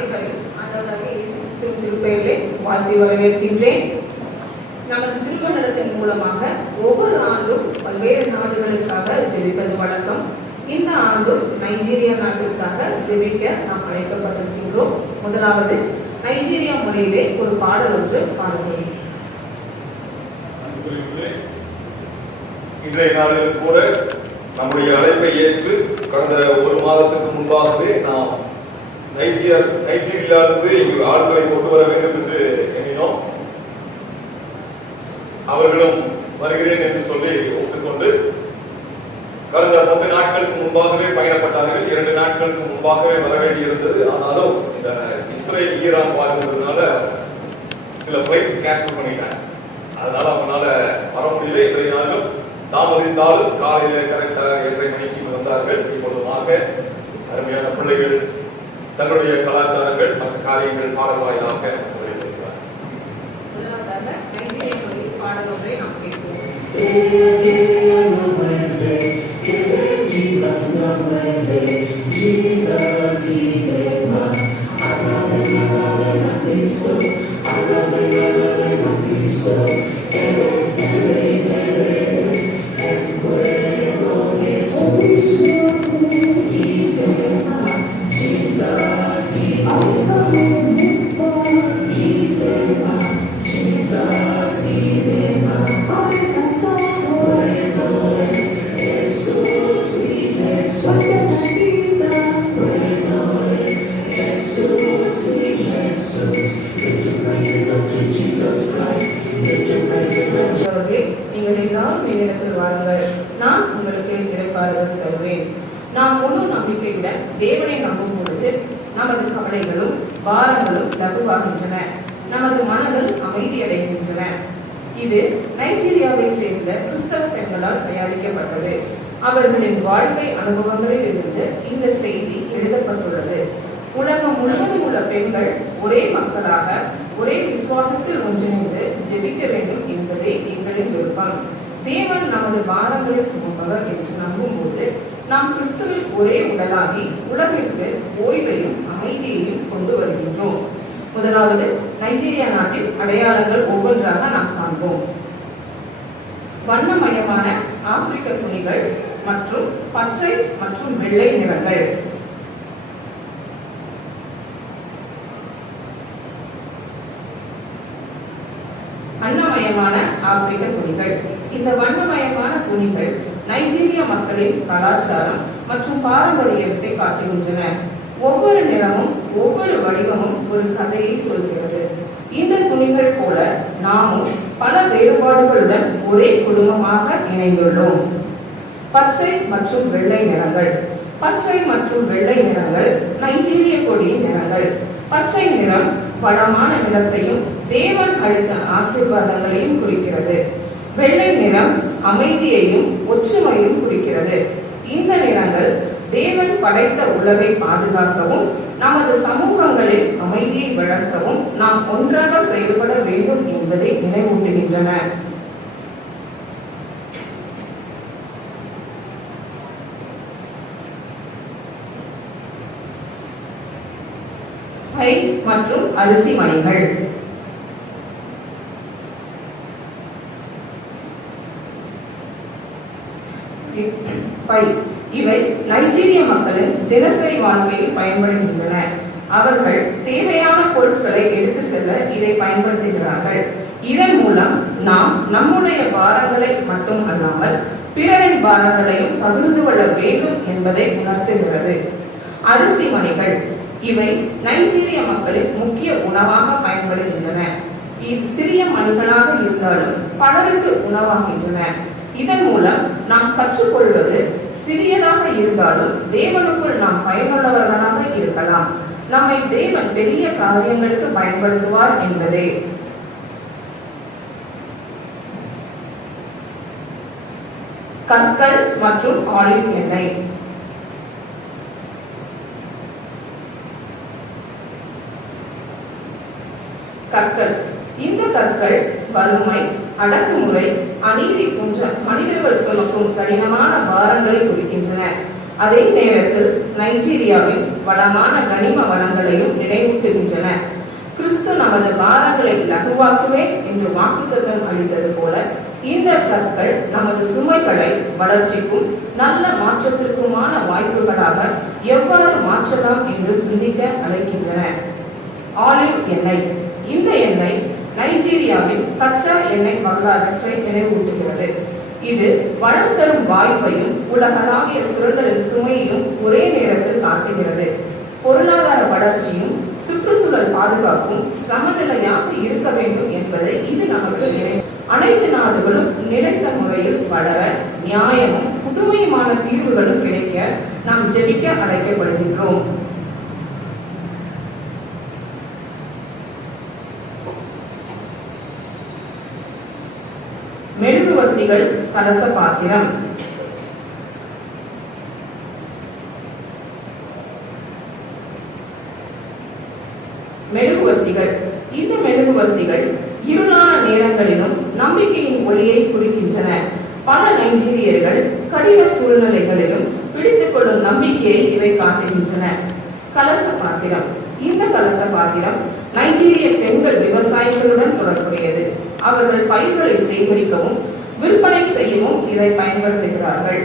அனைவரையும் ஆண்டவராகிய இயேசு கிறிஸ்துவின் திருப்பெயரிலே வாழ்த்தி வரவேற்கின்றேன். நமது திருமணத்தின் மூலமாக ஒவ்வொரு ஆண்டும் பல்வேறு நாடுகளுக்காக ஜெபிப்பது வழக்கம். இந்த ஆண்டும் நைஜீரியா நாட்டிற்காக ஜெபிக்க நாம் அழைக்கப்பட்டிருக்கின்றோம். முதலாவது நைஜீரியா மொழியிலே ஒரு பாடல் ஒன்று பாடுகிறோம். இன்றைய நாளில் கூட நம்முடைய அழைப்பை ஏற்று கடந்த ஒரு மாதத்துக்கு முன்பாகவே நாம் நைஜீரியாவிலிருந்து இங்கு ஆட்களை கொண்டு வர வேண்டும் என்று எண்ணினோம். அவர்களும் வருகிறேன் என்று சொல்லி ஒத்துக்கொண்டு கடந்த 10 நாட்களுக்கு முன்பாகவே பயணப்பட்டார்கள். 2 நாட்களுக்கு முன்பாகவே வர வேண்டியிருந்தது. ஆனாலும் இந்த இஸ்ரேல் ஈரான் வாழ்ந்ததுனால சில பிளைட்ஸ் கேன்சல் பண்ணிட்டாங்க. அதனால அவங்களால வர முடியல. இன்றைய நாளும் தாமதித்தாலும் காலையில கரெக்டா 7:30 மணிக்கு வந்தார்கள். இப்பொழுதுமாக அருமையான பிள்ளைகள் தங்களுடைய கலாச்சாரங்கள் மற்ற காரியங்கள் பாடல் வாயிலாக வெளியிட்டிருக்கிறார். நீங்கள் எல்லாரும் என்னிடத்தில் வாருங்கள், நான் உங்களுக்கு இளைப்பாறுதல் தருவேன். நாம் முழு நம்பிக்கையுடன் தேவனை நம்பும் பொழுது நமது கவலைகளும் பாரங்களும் லகுவாகின்றன, நமது மனங்கள் அமைதியடைகின்றன. இது நைஜீரியாவை சேர்ந்த கிறிஸ்தவ பெண்களால் தயாரிக்கப்பட்டது. அவர்களின் வாழ்க்கை அனுபவங்களில் இருந்து இந்த செய்தி எழுதப்பட்டுள்ளது. உலகம் முழுவதும் உள்ள பெண்கள் ஒரே மக்களாக ஒரே விசுவாசத்தில் ஒன்றிணைந்து ஜெபிக்க வேண்டும் என்பதே எங்களின் விருப்பம். தேவன் நமது பாரங்களை சுமப்பவர் என்று நம்பும் போது நாம் கிறிஸ்துவில் ஒரே உடலாகி உலகிற்கு ஓய்வையும் அமைதியையும் கொண்டு வருகின்றோம். முதலாவது நைஜீரியா நாட்டின் அடையாளங்கள் ஒவ்வொன்றாக நாம் காண்போம். வண்ணமயமான ஆப்பிரிக்க துணிகள் மற்றும் பச்சை மற்றும் வெள்ளை நிறங்கள். வண்ணமயமான ஆப்பிரிக்க துணிகள். இந்த வண்ணமயமான துணிகள் நைஜீரிய மக்களின் கலாச்சாரம் மற்றும் பாரம்பரியத்தை காட்டுகின்றன. ஒவ்வொரு நிறமும் ஒவ்வொரு வடிவமும் ஒரு கதையை சொல்கிறது. இந்த துணிகள் போல நாமும் பல வேறுபாடுகளுடன் ஒரே குடும்பமாக இணைந்துள்ளோம். பச்சை மற்றும் வெள்ளை நிறங்கள். பச்சை மற்றும் வெள்ளை நிறங்கள் நைஜீரிய கொடியின் நிறங்கள். பச்சை நிறம் வளமான நிலத்தையும் தேவன் அளித்த ஆசீர்வாதங்களையும் குறிக்கிறது. வெள்ளை நிறம் அமைதியையும் ஒற்றுமையும் குறிக்கிறது. இந்த நிறங்கள் தேவன் படைத்த உலகை பாதுகாக்கவும் நமது சமூகங்களில் அமைதியை வளர்க்கவும் நாம் ஒன்றாக செயல்பட வேண்டும் என்பதை நினைவூட்டுகின்றன. பை மற்றும் அரிசி மணிகள். பை இவை நைஜீரிய மக்களின் தினசரி வாழ்க்கையில் பயன்படுகின்றன. அவர்கள் தேவையான பொருட்களை எடுத்து செல்ல இதை பயன்படுத்துகிறார்கள். இதன் மூலம் நாம் நம்முடைய பாரங்களை மட்டும் அல்லாமல் பிறரின் பாரங்களையும் பகிர்ந்து கொள்ள வேண்டும் என்பதை உணர்த்துகிறது. அரிசி மணிகள் இவை நைஜீரிய மக்களின் முக்கிய உணவாக பயன்படுகின்றன. இது சிறிய மணிகளாக இருந்தாலும் பலருக்கு உணவாகின்றன. இதன் மூலம் நாம் கற்றுக்கொள்வது சிறியதாக இருந்தாலும் தேவனுக்குள் நாம் பயனுள்ளவர்களாக இருக்கலாம். நம்மை தேவன் பெரிய காரியங்களுக்கு பயன்படுத்துவார் என்பதே. கற்கள் மற்றும் ஆலிவ் எண்ணெய். கற்கள். இந்த கற்கள் வறுமை, அடக்குமுறை, அநீதி போன்ற மனிதர்கள் சுமக்கும் கடினமான பாரங்களை குறிக்கின்றன. அதே நேரத்தில் நைஜீரியாவின் வளமான கனிம வளங்களையும் நினைவூட்டுகின்றன. கிறிஸ்து நமது பாரங்களை லகுவாக்குவேன் என்று வாக்குத்தத்தம் அளித்தது போல இந்த கற்கள் நமது சுமைகளை வளர்ச்சிக்கும் நல்ல மாற்றத்திற்குமான வாய்ப்புகளாக எவ்வாறு மாற்றலாம் என்று சிந்திக்க அழைக்கின்றன. ஆலிவ் எண்ணெய். இந்த எண்ணெய் நைஜீரியாவின் கச்சா எண்ணெய் வரலாற்றை நினைவூட்டுகிறது. இது வளம் தரும் வாய்ப்பையும் உலகளாவிய சுரண்டலின் சுமையையும் ஒரே நேரத்தில் காட்டுகிறது. பொருளாதார வளர்ச்சியும் சுற்றுச்சூழல் பாதுகாப்பும் சமநிலையாக இருக்க வேண்டும் என்பதை இது நமக்கு நினைவு. அனைத்து நாடுகளும் நிலைத்த முறையில் வளர நியாயமும் புதுமையுமான தீர்வுகளும் கிடைக்க நாம் ஜெபிக்க அழைக்கப்படுகின்றோம். மெழுகுவர்த்திகள் கலச பாத்திரம். மெழுகுவர்த்திகள். இந்த மெழுகுவர்த்திகள் இருளான நேரங்களிலும் நம்பிக்கையின் ஒளியை குறிக்கின்றன. பல நைஜீரியர்கள் கடின சூழ்நிலைகளிலும் பிடித்துக் கொள்ளும் நம்பிக்கையை இவை காட்டுகின்றன. கலச பாத்திரம். இந்த கலச பாத்திரம் நைஜீரிய பெண்கள் விவசாயிகளுடன் தொடர்புடையது. அவர்கள் பயிர்களை சேகரிக்கவும் விற்பனை செய்யவும் இதை பயன்படுத்துகிறார்கள்.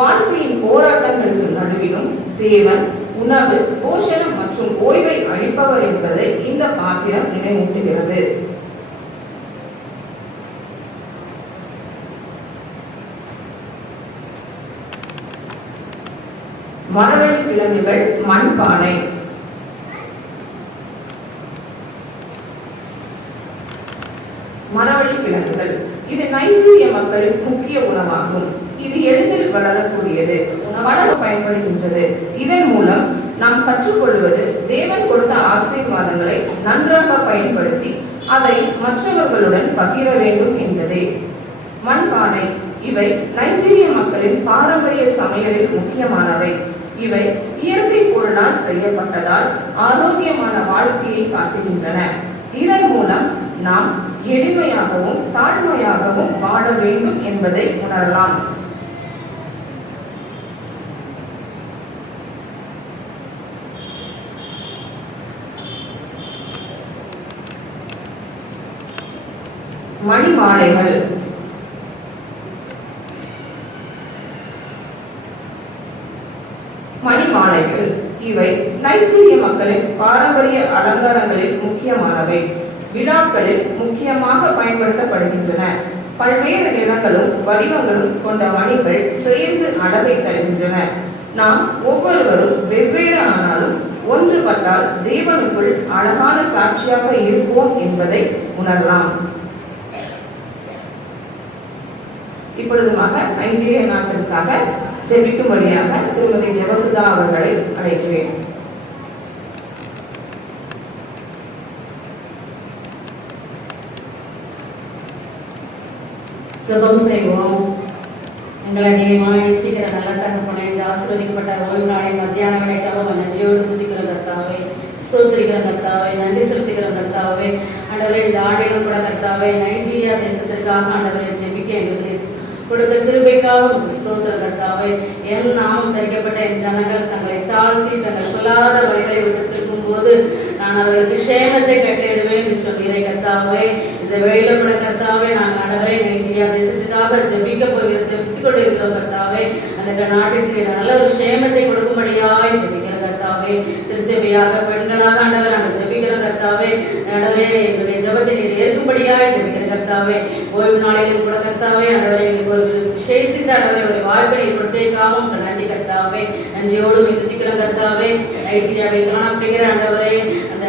வாழ்க்கையின் போராட்டங்களுக்கு நடுவிலும் தேவன் உணவு, போஷணம் மற்றும் ஓய்வை அளிப்பவர் என்பதை இந்த பாத்திரம் நினைவூட்டுகிறது. மரவள்ளி கிழங்குகள் மண்பானை. மரவள்ளி கிழங்குகள் இது நைஜீரிய மக்களின் முக்கிய உணவாகும். இது எளிதில் வளரக்கூடியது, வளர பயன்படுகின்றது. இதன் மூலம் நாம் கற்றுக்கொள்வது தேவன் கொடுத்த ஆசீர்வாதங்களை நன்றாக பயன்படுத்தி அதை மற்றவர்களுடன் பகிர வேண்டும் என்பதே. மண்பானை. இவை நைஜீரிய மக்களின் பாரம்பரிய சமையலில் முக்கியமானவை. இவை இயற்கை பொருளால் செய்யப்பட்டதால் ஆரோக்கியமான வாழ்க்கையை காட்டுகின்றன. இதன் மூலம் நாம் எளிமையாகவும் தாழ்மையாகவும் வாழ வேண்டும் என்பதை உணரலாம். மணிமாலைகள். மணிமாலைகள் இவை நைஜீரிய மக்களின் பாரம்பரிய அலங்காரங்களில் முக்கியமானவை. விழாக்களில் முக்கியமாக பயன்படுத்தப்படுகின்றன. பல்வேறு நிறங்களும் வடிவங்களும் கொண்ட மணிகள் சேர்ந்து அழகை தருகின்றன. நாம் ஒவ்வொருவரும் வெவ்வேறு ஆனாலும் ஒன்றுபட்டால் தேவனுக்குள் அழகான சாட்சியாக இருப்போம் என்பதை உணரலாம். இப்பொழுதுமாக நைஜீரிய நாட்டிற்காக ஜெபிக்கும்படியாக திருமதி ஜெபசுதா அவர்களை அழைக்கிறேன். ஜெபம் செய்வோம். எங்களை அதிகமாக சீக்கிர நல்ல தகப்பனே, இந்த ஆசீர்வதிக்கப்பட்ட ஓய்வு நாளை மத்தியான வேளைக்காக நன்றியோடு துதிக்கிற கர்த்தாவே, ஸ்தோத்திரிக்கிற கர்த்தாவே, நன்றி செலுத்துகிற கர்த்தாவே. ஆண்டவரே, இந்த ஆடையில் கூட கர்த்தாவே நைஜீரியா தேசத்திற்காக ஆண்டவரை ஜெபிக்க எங்களுக்கு கொடுத்த கிருபைக்காக ஸ்தோத்திர கர்த்தாவே. என் நாமம் தரிக்கப்பட்ட என் ஜனங்கள் தங்களை தாழ்த்தி தங்கள் சொல்லாத வழிகளை விட்டு திரும்பும் போது நான் அவர்களுக்கு சேமத்தை கட்டளிடுவேன் என்று சொல்கிறே கர்த்தாவே. இந்த வேளையில கூட கர்த்தாவே, நான் ஆண்டவரை நைஜீரியா தேசத்துக்காக ஜெபித்துக் கொண்டிருக்கிறோம் கர்த்தாவே. அந்த நாட்டுக்கு நல்ல ஒரு சேமத்தை கொடுக்கும்படியாய் ஜெபிக்கிற கர்த்தாவே. திருச்சபையாக பெண்களாக ஆண்டவர் நாங்கள் ஜெபிக்கிற கர்த்தாவே. ஆண்டவரே, எங்களுடைய ஜெபத்தை நீர் ஏற்கும்படியாய் ஜெபிக்கிற கர்த்தாவே. ஓய்வு நாளையில் கூட கர்த்தாவே ஆண்டவரை எங்களுக்கு ஒரு விசேஷித்த ஆண்டவரை ஒரு வாய்ப்பை கொடுத்தேக்காக உங்கள் நன்றி கர்த்தாவே. நன்றியோடு துதிக்கிற கர்த்தாவே. நைஜீரியாவில் காணப்படுகிற ஆண்டவரே அந்த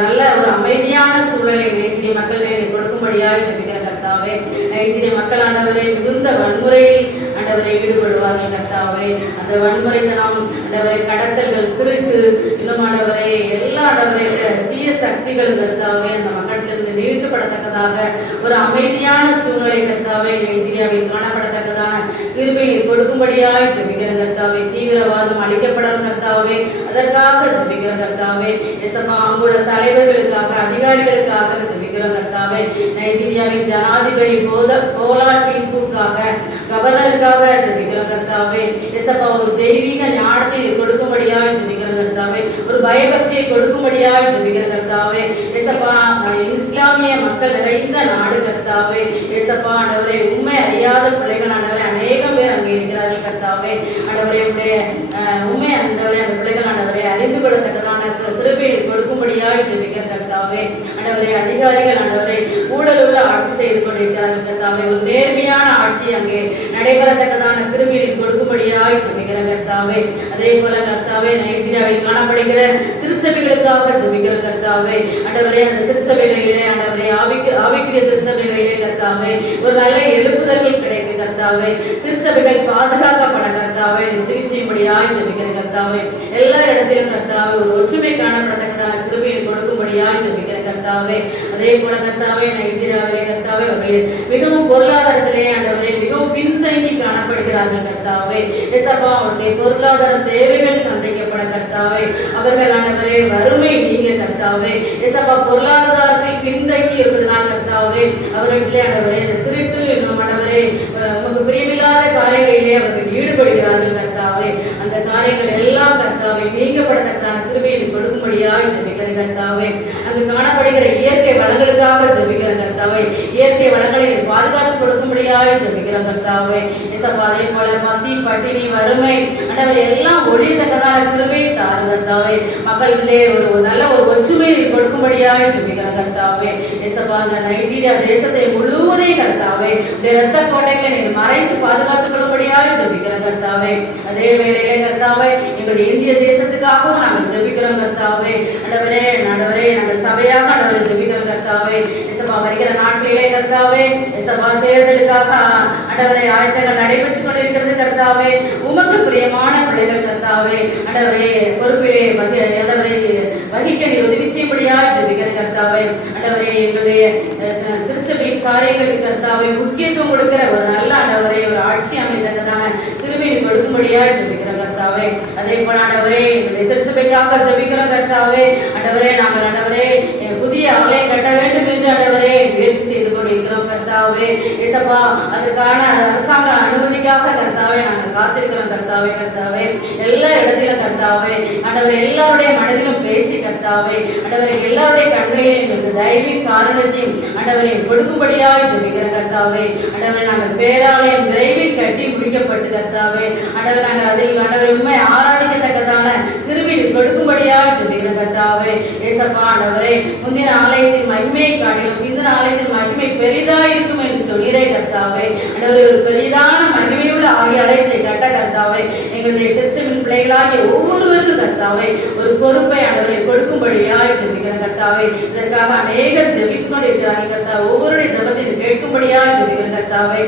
நல்ல ஒரு அமைதியான சூழலை நைஜீரிய மக்கள் கொடுக்கும்படியாய் ஜெபிக்கிற கர்த்தாவே. நைஜீரிய மக்கள் ஆண்டவரை மிகுந்த வன்முறையில் ஆண்டவரை ஈடுபடுவார்கள் கர்த்தாவே. அந்த வன்முறைத்தனம் ஆண்டவரை கடத்தல்கள், திருட்டு, இன்னும் ஆண்டவரை எல்லா ஆண்டவரை தீய சக்திகள் கர்த்தாவே அந்த மக்களிலிருந்து நீக்கப்படத்தக்கதாக ஒரு அமைதியான சூழ்நிலை கர்த்தாவே நைஜீரியாவில் காணப்படத்தக்கதான கிருபையை கொடுக்கும்படியாய் ஜெபிக்கிற கர்த்தாவே. தீவிரவாதம் அளிக்கப்படும் கர்த்தாவே, அதற்காக ஜெபிக்கிற கர்த்தாவே. அங்குள்ள தலைவர்களுக்காக, அதிகாரிகளுக்காக ஜெபிக்கிற ஜெபிக்கிறோம் கர்த்தாவே. நைஜீரியாவின் ஜனாதிபதி போலா டின்புக்காக, கவர்னருக்காக ஜெபிக்கிறோம் கர்த்தாவே. ஏசப்பா ஒரு தெய்வீக ஞானத்தை கொடுக்கும்படியாய் ஜெபிக்கிறோம் கர்த்தாவே. ஒரு பயபக்தியை கொடுக்கும்படியாய் ஜெபிக்கிறோம் கர்த்தாவே. ஏசப்பா இஸ்லாமிய மக்கள் நிறைந்த நாடு கர்த்தாவே. ஏசப்பா ஆண்டவரே உண்மை அறியாத பிள்ளைகள் ஆண்டவரே அநேகம் பேர் அங்கே இருக்கிறார்கள் கர்த்தாவே. ஆண்டவரே உடைய உண்மை ஆண்டவரே அந்த பிள்ளைகள் ஆண்டவரே அறிந்து கொள்ளத்தக்கதான கிருபையை கொடுக்கும்படியாய் ஜெபிக்கிறோம் கர்த்தாவே. ஆண்டவரே அதிகாரிகள் ஆண்டவரே ஊழலுள்ள ஆட்சி செய்து கொண்டிருக்கிறார்கள் கர்த்தாவே. ஒரு நேர்மையான ஆட்சி அங்கே நடைபெறத்தக்கதான கிருபையை கொடுக்கும்படியாய் ஜெபிக்கிறோம் கர்த்தாவே. அதே போல கர்த்தாவே நைஜீரியாவில் காணப்படுகிற திருச்சபைகளுக்காக ஜெபிக்கிறோம் கர்த்தாவே. ஆண்டவரே அந்த திருச்சபைகளிலே ஆண்டவரே ஆவிக்குரிய திருச்சபைகளிலே கர்த்தாவே ஒரு நல்ல எழுப்புதல்கள் கிடைக்கும் கர்த்தாவே. திருச்சபைகள் பாதுகாக்கப்பட கர்த்தாவே உதவி செய்யும்படியாய் ஜெபிக்கிறேன் கர்த்தாவே. எல்லா இடத்திலும் கர்த்தாவே ஒரு ஒற்றுமை காணப்படத்தக்கதான கிருபையை கொடுக்கும்படியாய் ஜெபிக்கிறேன் கர்த்தாவே. அதே போல கர்த்தாவே நைஜீரியாவிலே கர்த்தாவே அவர்கள் மிகவும் பொருளாதாரத்திலே ஆண்டவரே மிகவும் பின்தங்கி காணப்படுகிறார்கள் கர்த்தாவே. ஏசப்பா அவருடைய பொருளாதார தேவைகள் சந்திக்கப்பட கர்த்தாவே. அவர்கள் ஆண்டவரே வறுமை நீங்க கர்த்தாவே. ஏசப்பா பொருளாதாரத்தில் பின்தங்கி இருப்பதனால் கர்த்தாவே அவர்களிலே ஆண்டவரே இந்த திருட்டு என்னும் ஆண்டவரே உங்களுக்கு பிரியமில்லாத காரியங்களிலே அவர்கள் ஈடுபடுகிறார்கள் கர்த்தாவே. அந்த காரியங்கள் எல்லாம் கர்த்தாவே நீங்கப்படத்தக்கான கிருபையை கொடுக்கும்படியாய் ஜெபிக்கிறேன் கர்த்தாவே. அங்கு காணப்படுகிற இயற்கை வளங்களுக்காக ஜெபிக்கிறேன் கர்த்தாவே. இயற்கை வளங்களை பாதுகாத்து கொடுக்கும்படியாய் ஜெபிக்கிறேன் கர்த்தாவே. ஏசப்பா அதே போல பசி பட்டினி வறுமை ஆண்டவர் எல்லாம் ஒழியத்தக்கதான கிருபையை தாரும் கர்த்தாவே. மக்களிலே ஒரு நல்ல ஒரு ஒற்றுமையை கொடுக்கும்படியாய் ஜெபிக்கிறேன் கர்த்தாவே. ஏசப்பா அந்த நைஜீரியா தேசத்தை முழுவதையும் கர்த்தாவே இரத்த கோட்டைகளை நீர் மறைத்து பாதுகாத்துக் கொள்ளும்படியாய் ஜெபிக்கிறேன் கர்த்தாவே. அதே வேளையிலே கர்த்தாவே எங்கள் இந்திய தேசத்துக்காகவும் நாங்கள் ஜெபிக்கிறோம் கர்த்தாவே. ஆண்டவரே நாங்கள் சபையாக ஆண்டவரை ஜெபிக்கிறோம் கர்த்தாவே. ஏசப்பா வருகிற நாட்களிலே கர்த்தாவே ஏசப்பா தேர்தலுக்காக ஆண்டவரை ஆயத்தங்கள் நடைபெற்றுக் கொண்டிருக்கிறது கர்த்தாவே. உமக்கு பிரியமான பிள்ளைகள் கர்த்தாவே ஆண்டவரே பொறுப்பிலே ஆண்டவரை வகிக்க நீர் உதவி செய்யும்படியாய் ஜெபிக்கிறேன் கர்த்தாவே. ஆண்டவரே எங்களுடைய திருச்சபையின் காரியங்களுக்கு கர்த்தாவே முக்கியத்துவம் கொடுக்கிற ஒரு நல்ல ஆண்டவரே ஒரு ஆட்சி அமைந்ததான திருவியை கொடுக்கும்படியாய் ஜெபிக்கிறோம் கர்த்தாவே. அதே போல ஆண்டவரே எங்களுடைய திருச்சபைக்காக ஜெபிக்கிறோம் கர்த்தாவே. ஆண்டவரே நாங்கள் ஆண்டவரே புதிய ஆலயம் கட்ட வேண்டும் என்று ஆண்டவரே முயற்சி செய்து கொண்டிருக்கிறோம் கர்த்தாவே. ஏசப்பா அதுக்கான அரசாங்க அனுமதிக்காக கர்த்தாவே நாங்கள் காத்திருக்கிறோம் கர்த்தாவே. கர்த்தாவே எல்லா இடத்திலும் கர்த்தாவே ஆண்டவரே எல்லாருடைய மனதிலும் பேசி கர்த்தாவே ஆண்டவரை எல்லாருடைய கண்களிலே எங்களுக்கு தயவின் காரணத்தையும் ஆண்டவரை கொடுக்கும்படியாய் ஜெபிக்கிற கர்த்தாவே. ஆண்டவரை நாங்கள் பேராலயம் விரைவில் கட்டி முடிக்கப்பட்டு கர்த்தாவே ஆண்டவர் நாங்கள் அதில் ஆண்டவரை உண்மை ஆராதிக்கத்தக்கதான கிருபையை கொடுக்கும்படியாய் ஜெபிக்கிற கர்த்தாவே. ஏசப்பா ஆண்டவரே முந்தின ஆலயத்தின் மகிமையை காட்டிலும் இந்த ஆலயத்தின் மகிமை பெரிதா இருக்கும் என்று சொல்கிறே கர்த்தாவே. ஆண்டவரே ஒரு பெரிதான மகிமையுள்ள ஆலயத்தை கட்ட கர்த்தாவே எங்களுடைய திருச்சபையின் பிள்ளைகளாகிய ஒவ்வொருவருக்கும் கர்த்தாவே ஒரு பொறுப்பை ஆண்டவரை கொடுக்கும்படியாய் ஜெபிக்கிற கர்த்தாவே. இதற்காக அநேகர் ஜெபித்துக் கொண்டிருக்கிறார்கள் கர்த்தாவே. ஒவ்வொருடைய ஜெபத்தை கேட்கும்படியாய் ஜெபிக்கிற கர்த்தாவே.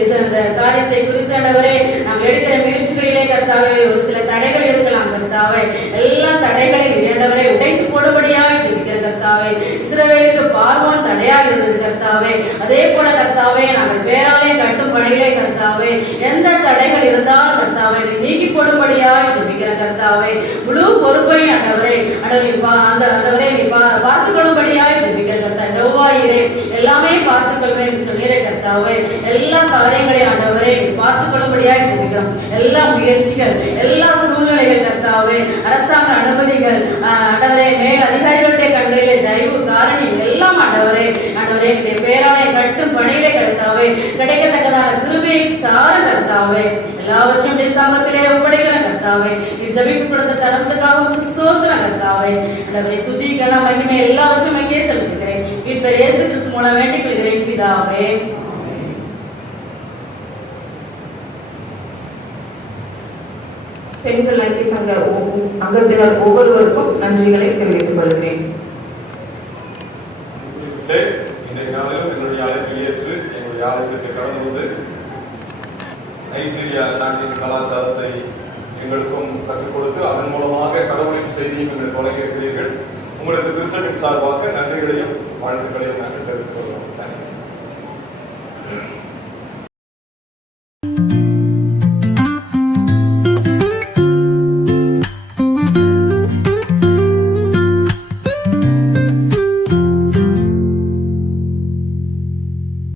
இந்த காரியத்தை குறித்து ஆண்டவரே நாங்கள் எடுக்கிற முயற்சிகளிலே கர்த்தாவே ஒரு சில தடைகள் இருக்கலாம் கர்த்தாவே. எல்லா தடைகளையும் ஆண்டவரை உடைத்து போடும்படியாய் ஜெபிக்கிற கர்த்தாவே. இஸ்ரவேலுக்கு பார்வோன் தடையாக இருந்தது கர்த்தாவே. அதே போல கர்த்தாவே நாங்கள் பேராலயம் கட்டும் பணியிலே கர்த்தாவே எந்த தடைகள் இருந்தாலும் கர்த்தாவே நீக்கி போடும்படியாய் ஜெபிக்கிற கர்த்தாவே. முழு பொறுப்பையும் ஆண்டவரே அந்த ஆண்டவரை நீ பார்த்துக் கொள்ளும்படியாய் ஜெபிக்கிற கர்த்தாவே. நோவாயிரே எல்லாமே பார்த்துக் கொள்வேன் என்று சொல்லிற கர்த்தாவே. எல்லா காரியங்களையும் ஆண்டவரை நீ பார்த்துக் கொள்ளும்படியாய் ஜெபிக்கிறோம். எல்லா முயற்சிகள் எல்லா சூழ்நிலைகள் கர்த்தாவே அரசாங்க அனுமதிகள் ஆண்டவரே மேல் அதிகாரிகளுடைய கண்களிலே தயவு காரணி எல்லாம் ஆண்டவரே எங்களுடைய பேராலயம் கட்டும் பணியிலே கர்த்தாவே கிடைக்கத்தக்கதான கிருபையை தார கர்த்தாவே. எல்லாவற்றையும் சமத்திலே ஒப்படைக்கிற கர்த்தாவே. ஜெபிப்பு கொடுத்த தரத்துக்காக ஸ்தோத்திரம் கர்த்தாவே. ஆண்டவரே துதி கன மகிமை எல்லாவற்றையும் அங்கே செலுத்துகிறேன். மீட்பர் இயேசு கிறிஸ்து மூலம் வேண்டிக் கொள்கிறேன் பிதாவே. பெண்கள் ஐக்கிய சங்க அங்கத்தினர் ஒவ்வொருவருக்கும் நன்றிகளை தெரிவித்துக் கொள்கிறேன். இன்றைய நாளிலும் எங்களுடைய அழைப்பை ஏற்று எங்களுடைய ஆலயத்திற்கு கடந்து வந்து நைஜீரியா நாட்டின் கலாச்சாரத்தை எங்களுக்கும் கற்றுக் கொடுத்து அதன் மூலமாக கடவுளின் செய்தியும் எங்கள் தொடங்கி இருக்கிறீர்கள். உங்களுக்கு திருச்சபையின் சார்பாக நன்றிகளையும் வாழ்த்துக்களையும் நாங்கள் தெரிவித்துக் கொள்கிறோம்.